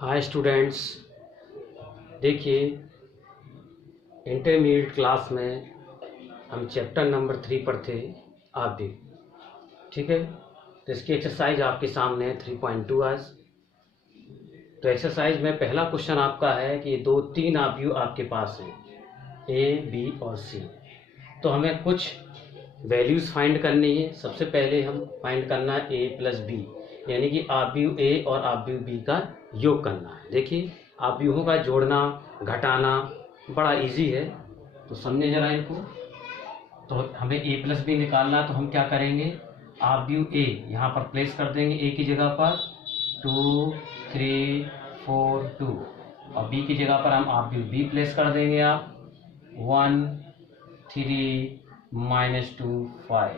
Hi students, देखिए intermediate class में हम चैप्टर नंबर 3 पर थे। आप भी ठीक है। तो इसकी एक्सरसाइज आपके सामने है 3.2 आज। तो एक्सरसाइज में पहला क्वेश्चन आपका है कि दो तीन आव्यूह आपके पास हैं ए, बी और सी। तो हमें कुछ वैल्यूज़ फाइंड करनी है। सबसे पहले हम फाइंड करना है ए प्लस बी, यानी कि आव्यूह ए और आव्यूह बी का योग करना है। देखिए आव्यूहों का जोड़ना घटाना बड़ा इजी है, तो समझे जरा इनको। तो हमें ए प्लस बी निकालना, तो हम क्या करेंगे, आव्यूह ए यहाँ पर प्लेस कर देंगे, ए की जगह पर 2 3 4 2, और बी की जगह पर हम आव्यूह बी प्लेस कर देंगे आप 1 3 -2 5।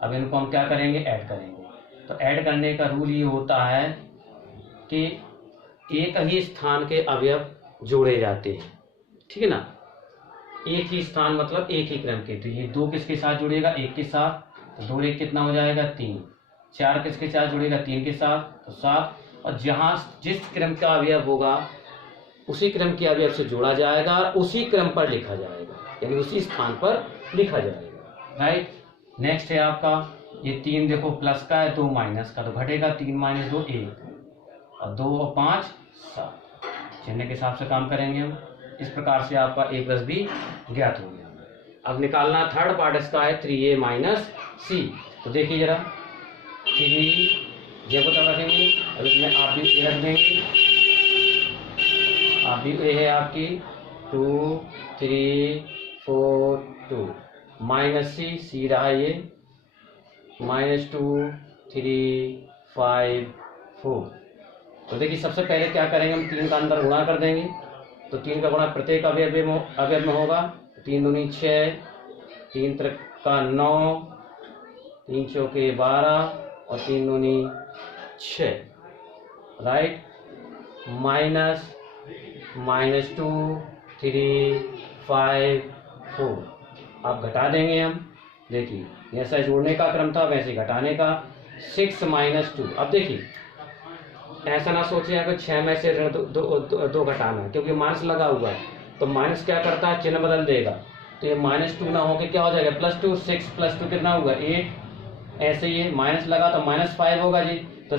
अब इनको हम क्या करेंगे, ऐड करेंगे। तो ऐड करने का रूल ये होता है कि एक ही स्थान के अवयव जोड़े जाते हैं, ठीक है ना। एक ही स्थान मतलब एक ही क्रम के। तो ये 2 किसके साथ जुड़ेगा, 1 के साथ, तो 2 1 कितना हो जाएगा 3। 4 किसके साथ जुड़ेगा, 3 के साथ, तो 7। और जहाँ जिस क्रम का अवयव होगा उसी क्रम के अवयव से जोड़ा जाएगा और उसी क्रम पर लिखा जाएगा, यानी उसी स्थान पर लिखा जाएगा। राइट। नेक्स्ट है आपका ये 3, देखो प्लस का है, 2 माइनस का, तो घटेगा 3 - 2 1, और 2 और 5 7। चिन्ह के हिसाब से काम करेंगे हम। इस प्रकार से आपका ए प्लस बी ज्ञात हो गया। अब निकालना थर्ड पार्ट इसका है 3a माइनस सी। तो देखिए जरा 3 जब तक रखेंगे, अब इसमें आप भी ए रख देंगे। आप भी ए है आपकी 2 3 4 2 माइनस सी रहा ये -2 3 5 4। तो देखिए सबसे पहले क्या करेंगे, हम 3 का अंदर गुणा कर देंगे। तो 3 का गुणा प्रत्येक अवयव में होगा। 3 दूनी 6, 3 त्रिका 9, 3 चौके 12 और 3 दूनी 6। राइट। -2 3 5 4। आप घटा देंगे हम। देखिए जैसा जोड़ने का क्रम था वैसे घटाने का। 6 - 2। अब देखिए ऐसा ना सोचिए कि 6 में से दो घटाना है, क्योंकि माइनस लगा हुआ है। तो माइनस क्या करता है, चिन्ह बदल देगा। तो ये -2 ना होकर क्या हो जाएगा, +2। 6 + 2 कितना हुआ 8। ऐसे ही माइनस लगा तो -5 होगा जी। तो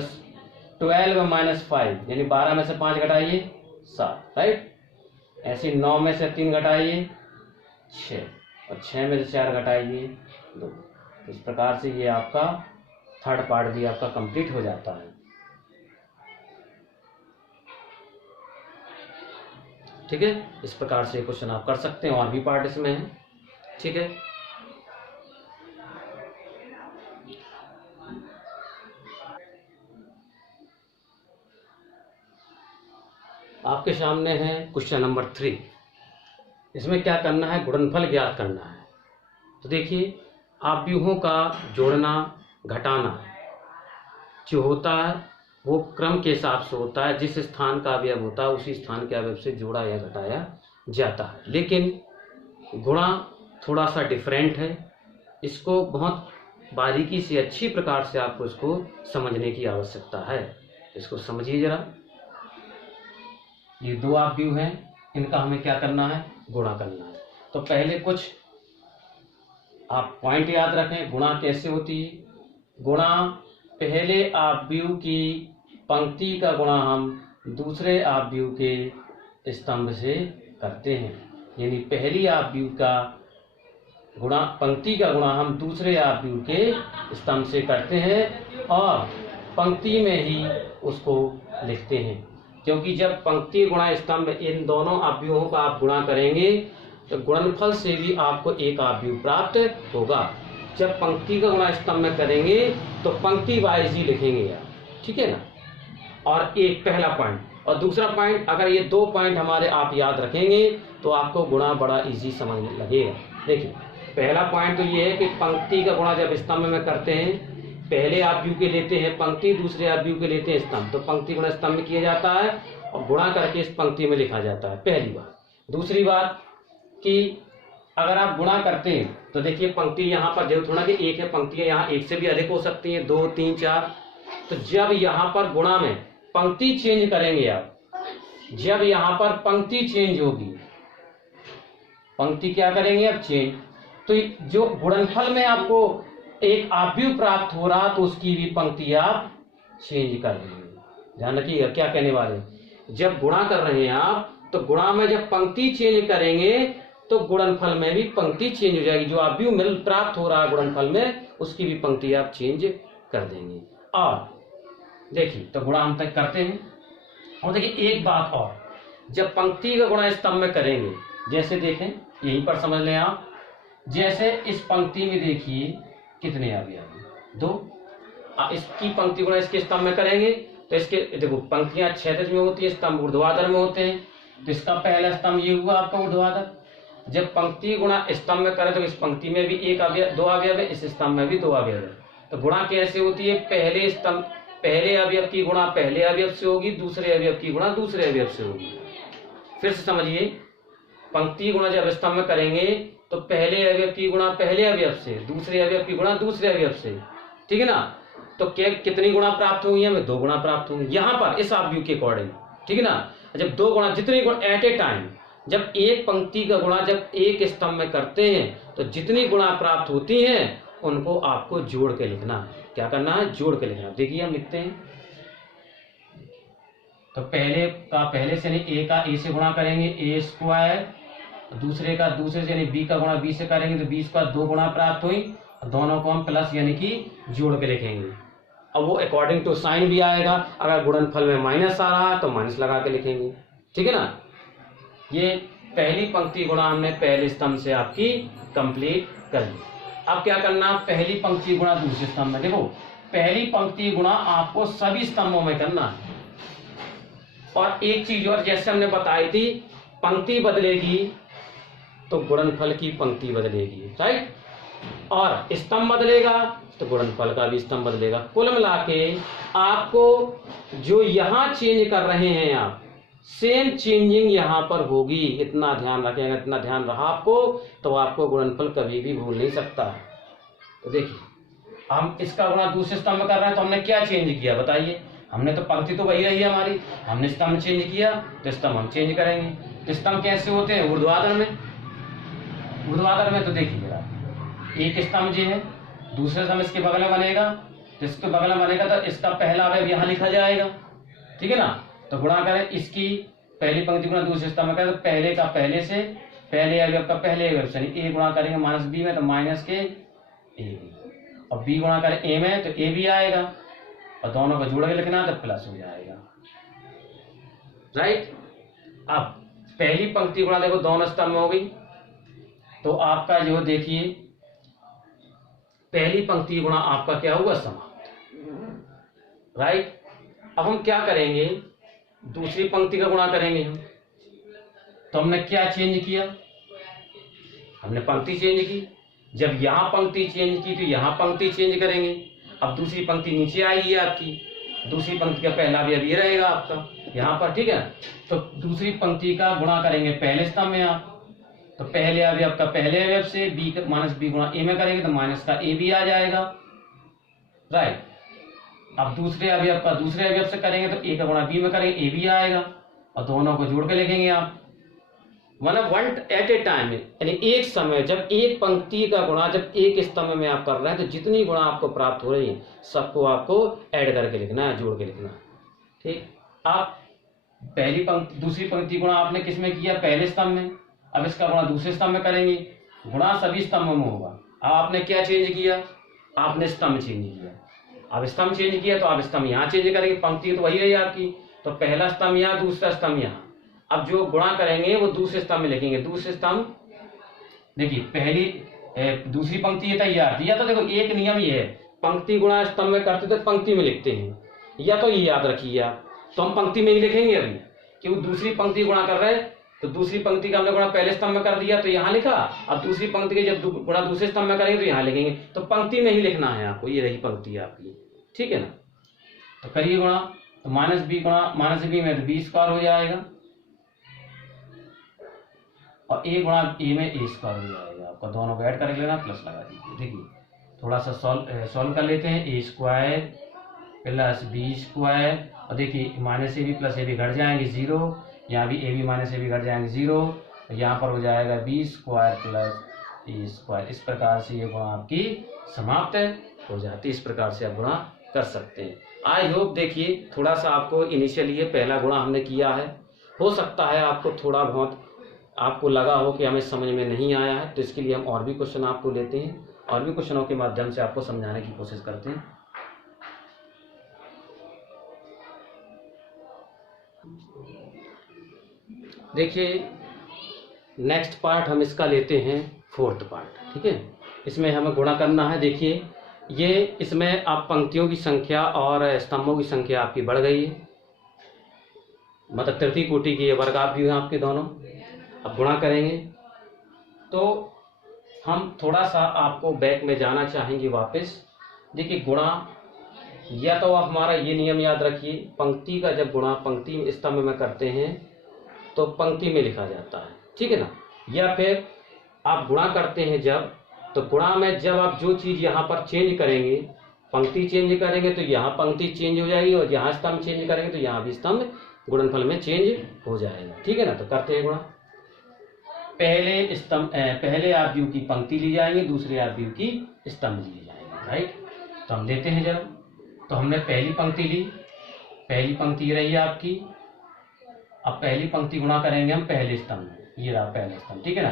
12 में -5 यानी 12 में से 5 घटाइए 7। राइट। ऐसे 9 में से 3 घटाइए 6, और 6 में से 4 घटाइए 2। इस प्रकार से ये आपका थर्ड पार्ट भी आपका कंप्लीट हो जाता है। ठीक है। इस प्रकार से क्वेश्चन आप कर सकते हैं, और भी पार्ट इसमें है। ठीक है। आपके सामने है क्वेश्चन नंबर 3। इसमें क्या करना है, गुणनफल ज्ञात करना है। तो देखिए आव्यूहों का जोड़ना घटाना जो होता है वो क्रम के हिसाब से होता है। जिस स्थान का अवयव होता है उसी स्थान के अवयव से जोड़ा या घटाया जाता है। लेकिन गुणा थोड़ा सा डिफरेंट है। इसको बहुत बारीकी से अच्छी प्रकार से आपको इसको समझने की आवश्यकता है। इसको समझिए जरा। ये 2 आव्यूह हैं, इनका हमें क्या करना है, गुणा करना है। तो पहले कुछ आप पॉइंट याद रखें। गुणा कैसे होती है। गुणा पहले आव्यूह की पंक्ति का गुणा हम दूसरे आव्यूह के स्तंभ से करते हैं, यानी पहली आव्यूह का गुणा, पंक्ति का गुणा हम दूसरे आव्यूह के स्तंभ से करते हैं और पंक्ति में ही उसको लिखते हैं। क्योंकि जब पंक्ति गुणा स्तंभ इन दोनों आव्यूहों का आप गुणा करेंगे तो गुणनफल से भी आपको एक आव्यूह प्राप्त होगा। जब पंक्ति का गुणा स्तंभ में करेंगे तो पंक्ति वाइज ही लिखेंगे आप, ठीक है ना। और एक पहला पॉइंट, और दूसरा पॉइंट, अगर ये 2 पॉइंट हमारे आप याद रखेंगे तो आपको गुणा बड़ा इजी समझने लगेगा। देखिए पहला पॉइंट तो ये है कि पंक्ति का गुणा जब स्तंभ में करते हैं, पहले आव्यूह के लेते हैं पंक्ति, दूसरे आव्यूह के लेते हैं स्तंभ। तो पंक्ति गुणा स्तंभ में किया जाता है और गुणा करके इस पंक्ति में लिखा जाता है, पहली बात। दूसरी बात कि अगर आप गुणा करते हैं तो देखिए पंक्ति यहाँ पर जरूर थोड़ा कि एक है, पंक्तियां यहाँ एक से भी अधिक हो सकती हैं, 2 3 4। तो जब यहाँ पर गुणा में पंक्ति चेंज करेंगे आप, जब यहाँ पर पंक्ति चेंज होगी, पंक्ति क्या करेंगे अब चेंज, तो जो गुणनफल में आपको एक आव्यूह प्राप्त हो रहा तो उसकी भी पंक्ति आप चेंज कर देंगे। ध्यान रखिएगा क्या कहने वाले, जब गुणा कर रहे हैं आप तो गुणा में जब पंक्ति चेंज करेंगे तो गुणनफल में भी पंक्ति चेंज हो जाएगी, जो आव्यूह मिल प्राप्त हो रहा है गुणनफल में उसकी भी पंक्ति आप चेंज कर देंगे। और देखिए तो गुणा हम तक करते हैं। और देखिए एक बात और, जब पंक्ति का गुणा स्तंभ में करेंगे, जैसे देखें यहीं पर समझ लें आप, जैसे इस पंक्ति में देखिए कितने अवयव हैं, 2। इसकी पंक्ति गुणा इसके स्तंभ में करेंगे तो इसके देखो पंक्तियां क्षैतिज में होती है, स्तंभ ऊर्ध्वाधर में होते हैं, तो इसका पहला स्तंभ ये हुआ आपका ऊर्ध्वाधर। जब पंक्ति गुणा स्तंभ में करें तो इस पंक्ति में भी एक अवयव 2 अवयव है, इस स्तंभ में भी 2 अवयव है। तो गुणा कैसे होती है, पहले अवयव की गुणा पहले अवयव से होगी, दूसरे अवयव की गुणा दूसरे अवयव से होगी। फिर से समझिए, पंक्ति गुणा जब स्तंभ में करेंगे तो पहले अवयव की गुणा पहले अवयव से, दूसरे अवयव की गुणा दूसरे अवयव से, ठीक है ना। तो कितनी गुणा प्राप्त होंगी, हमें 2 गुणा प्राप्त होंगी यहाँ पर इस आव्यूह के अकॉर्डिंग, ठीक है ना। जब 2 गुणा, जितनी गुणा एट ए टाइम, जब एक पंक्ति का गुणा जब एक स्तंभ में करते हैं तो जितनी गुणा प्राप्त होती हैं उनको आपको जोड़ के लिखना है। क्या करना है, जोड़ के लिखना। देखिए हम लिखते हैं, तो पहले का पहले से यानी ए का ए से गुणा करेंगे ए स्क्वायर, दूसरे का दूसरे से यानी बी का गुणा बी से करेंगे तो 20 का 2 गुणा प्राप्त हुई, दोनों को हम प्लस यानी कि जोड़ के लिखेंगे। अब वो अकॉर्डिंग टू साइन भी आएगा, अगर गुणनफल में माइनस आ रहा है तो माइनस लगा के लिखेंगे, ठीक है ना। ये पहली पंक्ति गुणा हमने पहले स्तंभ से आपकी कंप्लीट कर ली। अब क्या करना, पहली पंक्ति गुणा दूसरे स्तंभ में। देखो पहली पंक्ति गुणा आपको सभी स्तंभों में करना है। और एक चीज और, जैसे हमने बताई थी, पंक्ति बदलेगी तो गुणनफल की पंक्ति बदलेगी, राइट, और स्तंभ बदलेगा तो गुणनफल का भी स्तंभ बदलेगा। कुल मिला के आपको जो यहां चेंज कर रहे हैं आप, सेम चेंजिंग यहां पर होगी। इतना ध्यान रखेंगे, इतना ध्यान रहा आपको तो आपको गुणनफल कभी भी भूल नहीं सकता है। तो देखिए हम इसका गुणा दूसरे स्तंभ में कर रहे हैं तो हमने क्या चेंज किया बताइए, हमने तो पंक्ति तो वही रही है हमारी, हमने स्तंभ चेंज किया तो स्तंभ हम चेंज करेंगे। तो स्तंभ कैसे होते हैं, ऊर्ध्वाधर में, ऊर्ध्वाधर में। तो देखिए एक स्तंभ जो है, दूसरा स्तंभ इसके बगल में बनेगा, जिसके बगल में बनेगा तो इसका पहला अवयव यहाँ लिखा जाएगा, ठीक है ना। तो गुणा करें इसकी पहली पंक्ति गुणा दूसरे स्तंभ में करें तो पहले का पहले से, पहले अवयव का पहले अवयव से, ए गुणा करेंगे माइनस बी में तो माइनस के ए, और बी गुणा करें ए में तो ए भी आएगा, और दोनों को जोड़ के लिखना तो प्लस हो जाएगा, राइट। अब पहली पंक्ति गुणा देखो दोनों स्तंभ में हो गई, तो आपका जो देखिए पहली पंक्ति गुणा आपका क्या हुआ, समाप्त, राइट। अब हम क्या करेंगे, दूसरी पंक्ति का गुणा करेंगे हम। तो हमने क्या चेंज किया, हमने पंक्ति चेंज की। जब यहां पंक्ति चेंज की तो यहां पंक्ति चेंज करेंगे। अब दूसरी पंक्ति नीचे आएगी आपकी, दूसरी पंक्ति का पहला अवयव ये रहेगा आपका यहाँ पर, ठीक है। तो दूसरी पंक्ति का गुणा करेंगे पहले स्तंभ में आप, तो पहले अवयव का पहले अवयव से बी माइनस बी गुणा ए में करेंगे तो माइनस का ए भी आ जाएगा, राइट। अब दूसरे अवयव का दूसरे अवयव से करेंगे तो ए का गुणा बी में करेंगे, ए भी आएगा, और दोनों को जोड़ के लिखेंगे आप, मतलब वन एट ए टाइम, यानी एक समय जब एक पंक्ति का गुणा जब एक स्तंभ में आप कर रहे हैं तो जितनी गुणा आपको प्राप्त हो रही है सबको आपको ऐड करके लिखना है, जोड़ के लिखना है, ठीक। आप पहली पंक्ति दूसरी पंक्ति गुणा आपने किस में किया, पहले स्तंभ में। अब इसका गुणा दूसरे स्तंभ में करेंगे, गुणा सभी स्तंभों में होगा। अब आपने क्या चेंज किया, आपने स्तंभ चेंज किया। अब स्तंभ चेंज किया तो आप स्तंभ यहाँ चेंज करेंगे, पंक्ति तो वही रही आपकी, तो पहला स्तंभ यहाँ, दूसरा स्तंभ यहाँ। अब जो गुणा करेंगे वो दूसरे स्तंभ में लिखेंगे, दूसरे स्तंभ देखिए पहली दूसरी पंक्ति ये तैयार थी। या तो देखो एक नियम ये है, पंक्ति गुणा स्तंभ में करते तो पंक्ति में लिखते हैं, या तो ये याद रखिए आप, तो हम पंक्ति में ही लिखेंगे अभी, क्योंकि दूसरी पंक्ति गुणा कर रहे हैं तो दूसरी पंक्ति का हमने गुणा पहले स्तंभ में कर दिया तो यहाँ लिखा। अब दूसरी पंक्ति के जब गुणा दूसरे स्तंभ में करेंगे तो यहाँ लिखेंगे, तो पंक्ति में ही लिखना है आपको, ये रही पंक्ति आपकी, ठीक है ना। तो करिए गुणा, तो माइनस बी गुणा माइनस बी में तो बी स्क्वायर हो जाएगा, और ए गुणा ए में ए स्क्वायर हो जाएगा आपका, दोनों को ऐड करके लेना, प्लस लगा दीजिए। देखिए थोड़ा सा सॉल्व कर लेते हैं। A square plus b square, और देखिए minus a b plus a b घट जाएंगे 0, यहाँ भी a b minus a b घट जाएंगे 0, तो यहाँ पर हो जाएगा b square plus a square. इस प्रकार से ये गुणा आपकी समाप्त हो जाती है। इस प्रकार से आप गुणा कर सकते हैं। आई होप देखिए थोड़ा सा आपको इनिशियली ये पहला गुणा हमने किया है, हो सकता है आपको थोड़ा बहुत आपको लगा हो कि हमें समझ में नहीं आया है, तो इसके लिए हम और भी क्वेश्चन आपको लेते हैं, और भी क्वेश्चनों के माध्यम से आपको समझाने की कोशिश करते हैं। देखिए नेक्स्ट पार्ट हम इसका लेते हैं फोर्थ पार्ट, ठीक है। इसमें हमें गुणा करना है। देखिए ये इसमें आप पंक्तियों की संख्या और स्तंभों की संख्या आपकी बढ़ गई है, मतलब तृतीय कोटि की वर्ग आप भी हैं आपके दोनों। अब गुणा करेंगे तो हम थोड़ा सा आपको बैक में जाना चाहेंगे वापस। देखिए गुणा या तो आप हमारा ये नियम याद रखिए, पंक्ति का जब गुणा पंक्ति स्तंभ में करते हैं तो पंक्ति में लिखा जाता है, ठीक है ना। या फिर आप गुणा करते हैं जब, तो गुणा में जब आप जो चीज यहाँ पर चेंज करेंगे, पंक्ति चेंज करेंगे तो यहाँ पंक्ति चेंज हो जाएगी, और यहाँ स्तंभ चेंज करेंगे तो यहाँ भी स्तंभ गुणनफल में चेंज हो जाएगा, ठीक है ना। तो करते हैं गुणा। पहले आव्यूह की पंक्ति ली जाएंगी, दूसरे आव्यूह की स्तंभ ली जाएंगे, राइट। तो हम लेते हैं जब, तो हमने पहली पंक्ति ली, पहली पंक्ति रही आपकी। अब पहली पंक्ति गुणा करेंगे हम पहले स्तंभ, ये रहा पहले स्तंभ, ठीक है ना।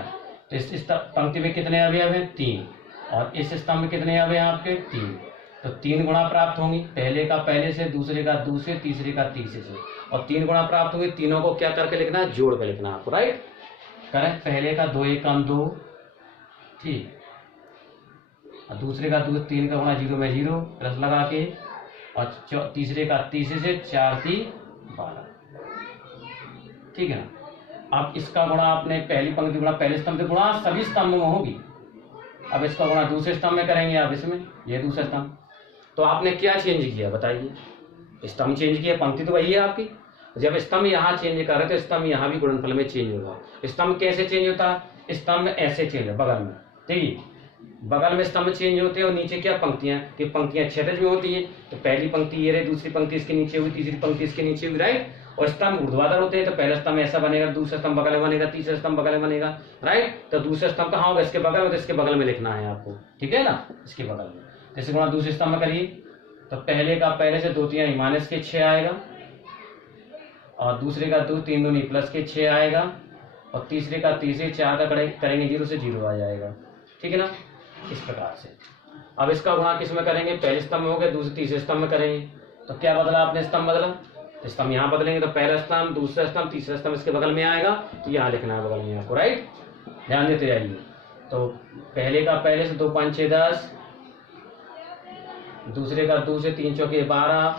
तो इस पंक्ति में कितने अवयव हैं? 3, और इस स्तंभ में कितने अवयव हैं आपके? 3। तो 3 गुणा प्राप्त होंगी, पहले का पहले से, दूसरे का दूसरे, तीसरे का तीसरे से, और 3 गुणा प्राप्त होंगे। तीनों को क्या करके लिखना है? जोड़ के लिखना है आपको, राइट। करेक्ट। पहले का 2 × 1 = 2, ठीक, और दूसरे का 2, 3 का गुणा 0 में 0 प्लस लगा के, और तीसरे का तीसरे से 4 × 3 = 12, ठीक है ना। अब इसका गुणा आपने पहली पंक्ति गुणा पहले स्तंभ से गुणा सभी स्तंभ में होगी। अब इसका गुणा दूसरे स्तंभ में करेंगे आप, इसमें ये दूसरा स्तंभ। तो आपने क्या चेंज किया बताइए? स्तंभ चेंज किया, पंक्ति तो वही है आपकी। जब स्तंभ यहाँ चेंज कर रहे तो स्तंभ यहाँ भी गुणनफल में चेंज होगा। स्तंभ कैसे चेंज होता है? स्तंभ ऐसे चेंज है, बगल में, देखिए बगल में स्तंभ चेंज होते हैं, और नीचे क्या पंक्तियां, कि पंक्तियां क्षैतिज में होती है। तो पहली पंक्ति ये रही, दूसरी पंक्ति इसके नीचे हुई, तीसरी पंक्ति इसके नीचे हुई, राइट। और स्तंभ ऊर्ध्वाधर होते हैं, तो पहला स्तंभ ऐसा बनेगा, दूसरा स्तंभ बगल में बनेगा, तीसरा स्तंभ बगल में बनेगा, राइट। तो दूसरा स्तंभ कहाँ होगा? इसके बगल में, तो इसके बगल में लिखना है आपको, ठीक है ना, इसके बगल में। जैसे गुणा दूसरे स्तंभ में करिए, तो पहले का पहले से 2 × 3 - के 6 आएगा, और दूसरे का 2 × 3 = 2 प्लस के 6 आएगा, और तीसरे का तीसरे 4 का करेंगे 0 से 0 आ जाएगा, ठीक है ना, इस प्रकार से। अब इसका गुणा किस में करेंगे? पहले स्तंभ में हो गया, दूसरे तीसरे स्तंभ में करेंगे। तो क्या बदला आपने? स्तंभ बदला, तो स्तंभ यहाँ बदलेंगे, तो पहला स्तंभ, दूसरा स्तंभ, तीसरा स्तंभ इसके बगल में आएगा, तो यहाँ लिखना है बगल में आपको, राइट। ध्यान देते जाइए। तो पहले का पहले से 2 × 5 = 6 = 10, दूसरे का 2 से 3 × 4 = 12,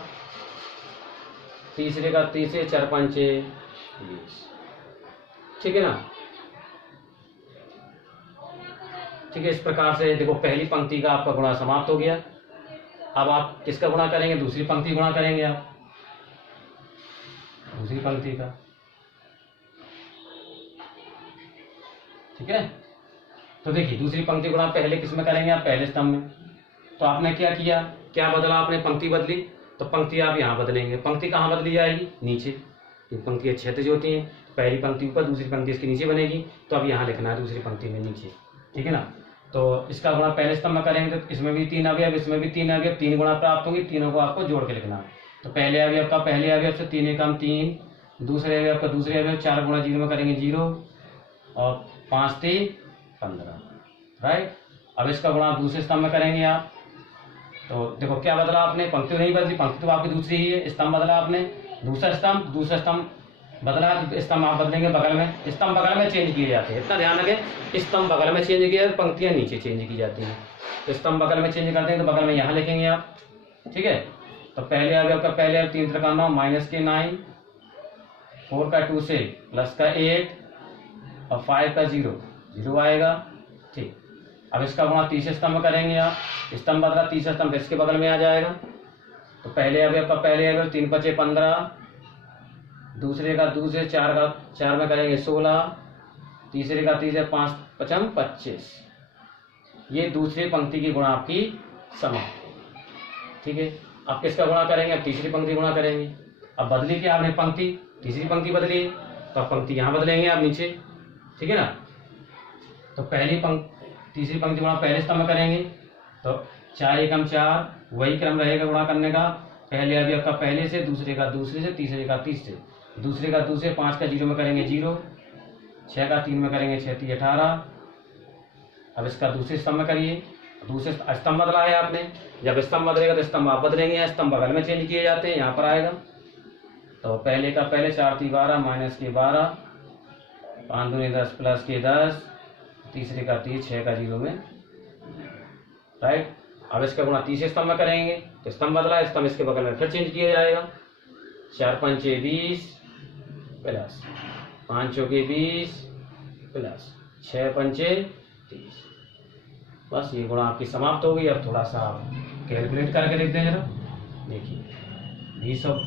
तीसरे का तीसरे 4 × 5 = 20, ठीक है ना। ठीक है, इस प्रकार से देखो पहली पंक्ति का आपका गुणा समाप्त हो गया। अब आप किसका गुणा करेंगे? दूसरी पंक्ति गुणा करेंगे आप, दूसरी पंक्ति का, ठीक है। तो देखिए दूसरी पंक्ति गुणा पहले किस में करेंगे आप? पहले स्तंभ में। तो आपने क्या किया, क्या बदला आपने? पंक्ति बदली, तो पंक्ति आप यहाँ बदलेंगे। पंक्ति कहाँ बदली जाएगी? नीचे। ये पंक्तियाँ क्षैतिज होती हैं, पहली पंक्ति ऊपर, दूसरी पंक्ति इसके नीचे बनेगी, तो अब यहाँ लिखना है दूसरी पंक्ति में नीचे, ठीक है ना। तो इसका गुणा पहले स्तंभ में करेंगे, तो इसमें भी 3 अवयव, इसमें भी 3 अवयव, 3 गुणा प्राप्त होंगे, तीनों को आपको जोड़ के लिखना है। तो पहले अवयव का पहले अवयव से 3 × 1 = 3, दूसरे अवयव का दूसरे अवयव 4 × 0 में करेंगे 0, और 5 × 3 = 15, राइट। अब इसका गुणा दूसरे स्तंभ में करेंगे आप, तो देखो क्या बदला आपने? पंक्ति नहीं बदली, पंक्ति तो आपकी दूसरी ही है, स्तंभ बदला आपने, दूसरा स्तंभ बदला, स्तंभ आप बदलेंगे बगल में, स्तंभ बगल में चेंज किए जाते हैं, इतना ध्यान रखें। स्तंभ बगल में चेंज किया, पंक्तियां नीचे चेंज की जाती हैं। तो स्तंभ बगल में चेंज करते हैं, तो बगल में यहाँ लिखेंगे आप, ठीक है। तो पहले अवयव का पहले 3 × 9 - के 9, 4 का 2 से प्लस का 8, और 5 का 0 आएगा, ठीक। अब इसका गुणा तीसरे स्तंभ में करेंगे आप, स्तंभ बदला, तीसरा स्तंभ इसके बगल में आ जाएगा। तो पहले अवयव का पहले अवयव 3 × 5 = 15, दूसरे का दूसरे 4 में करेंगे 16, तीसरे का तीसरे 5 × 5 = 25। ये दूसरी पंक्ति की गुणा आपकी समाप्त, ठीक है। अब किसका गुणा करेंगे, अब तीसरी पंक्ति गुणा करेंगे। अब बदली क्या आपने पंक्ति, तीसरी पंक्ति बदली, तो अब पंक्ति यहाँ बदलेंगे आप नीचे, ठीक है ना। तो तीसरी पंक्ति गुणा पहले स्तंभ में करेंगे, तो 4 एकम 4, वही क्रम रहेगा गुणा करने का। पहले अवयव का पहले से, दूसरे का दूसरे से, तीसरे का तीसरे, दूसरे का दूसरे, 5 का 0 में करेंगे 0, 6 का 3 में करेंगे 6 3 18। अब इसका दूसरे स्तंभ में करिए, दूसरे स्तंभ बदला है आपने, जब स्तंभ बदलेगा तो स्तंभ आप बदलेंगे, स्तंभ बगल में चेंज किए जाते हैं, यहाँ पर आएगा। तो पहले का पहले 4 3 12 माइनस के 12, 5 दूनी 10 प्लस के 10, तीसरे का 3, 6 का 0 में, राइट। अब इसका गुणा तीसरे स्तंभ में करेंगे, तो स्तंभ बदला, स्तंभ इसके बगल में फिर चेंज किया जाएगा। 4 पंचे 20 प्लस 5 चौके 20 प्लस 6 पंचे 30। बस ये गुणा आपकी समाप्त हो गई। अब थोड़ा सा कैलकुलेट करके लिख दें जरा, देखिए 20 और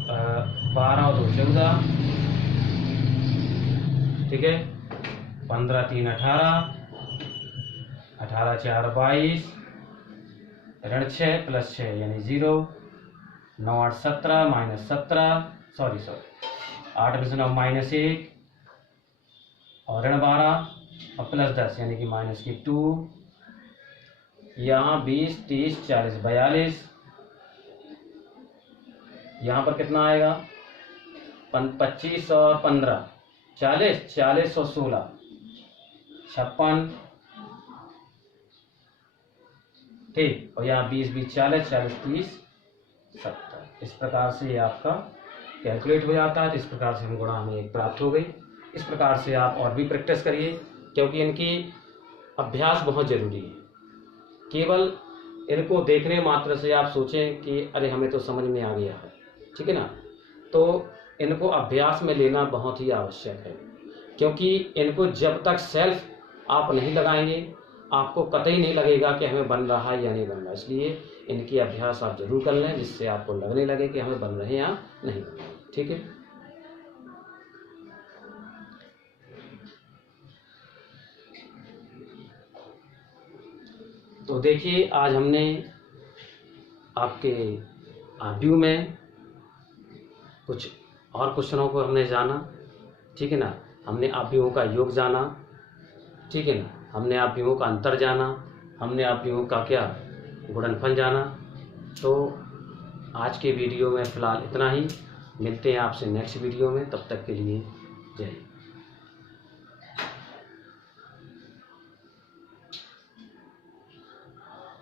12 और 2 14, ठीक है। 15 3 18, 18 4 22, ऋण 6 प्लस 6 यानी 0, 9 8 17 माइनस 17, सॉरी 8 में से 9 माइनस 1, और ऋण 12 और प्लस 10 यानी कि माइनस की 2। यहाँ 20 30 40 42, यहाँ पर कितना आएगा, 25 और 15 40, 40 और 16 56, ठीक। और यहाँ 20 20 40, 40 30 70। इस प्रकार से ये आपका कैलकुलेट हो जाता है। तो इस प्रकार से हम गुणा हमें एक प्राप्त हो गई। इस प्रकार से आप और भी प्रैक्टिस करिए, क्योंकि इनकी अभ्यास बहुत ज़रूरी है। केवल इनको देखने मात्र से आप सोचें कि अरे हमें तो समझ में आ गया है, ठीक है ना, तो इनको अभ्यास में लेना बहुत ही आवश्यक है। क्योंकि इनको जब तक सेल्फ आप नहीं लगाएंगे, आपको कतई नहीं लगेगा कि हमें बन रहा है या नहीं बन रहा। इसलिए इनकी अभ्यास आप जरूर कर लें, जिससे आपको लगने लगे कि हमें बन रहे हैं या नहीं बन रहे, ठीक है। तो देखिए, आज हमने आपके व्यू में कुछ और क्वेश्चनों को हमने जाना, ठीक है ना। हमने आव्यूहों का योग जाना, ठीक है ना। हमने आव्यूहों का अंतर जाना, हमने आव्यूहों का क्या गुणनफल जाना। तो आज के वीडियो में फ़िलहाल इतना ही। मिलते हैं आपसे नेक्स्ट वीडियो में, तब तक के लिए जय हिंद।